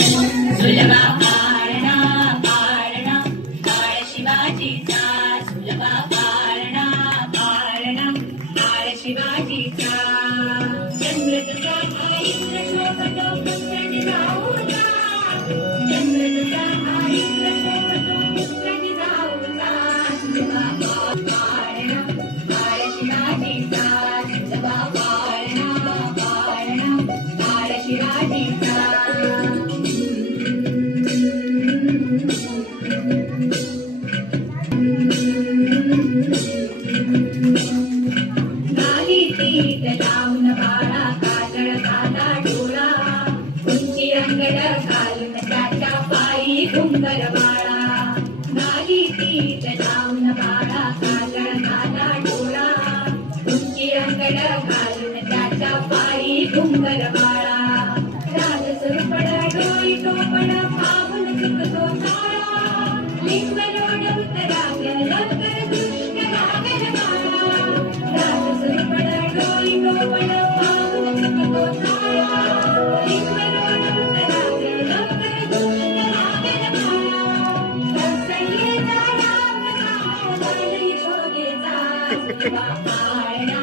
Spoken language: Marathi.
सुलभा पाळणा पाळणा काळ शिवाजीचा सुलभा पाळणा पाळणा काळ शिवाजीचा चंद्र तुझा हा इंद्र शोभतो पुत्र निजाऊचा चंद्र तुझा हा इंद्र शोभतो पुत्र निजाऊचा सुलभा पाळणा काळ शिवाजीचा सुलभा पाळणा पाळणा काळ शिवाजीचा लावून बाळा काजळ काला डोळा उंची अंगड घालून त्याच्या पायी घुंगर बाळा गाली तीत लावून बाळा काजळ काला डोळा उंची अंगड घालून त्याच्या पायी घुंगर बाळा राज सुरपड डोई टोपड पाहून चुकतो साळा लिंग लोड उतराग लवकर दुष्ट लागल बाळा राज सुरपड डोई टोपड पाहून चुकतो साळा लिंग लोड उतराग लवकर दुष्ट लागल बाळा कसयेचा राम नाव झाली भोगेचा सुलभा पाळणा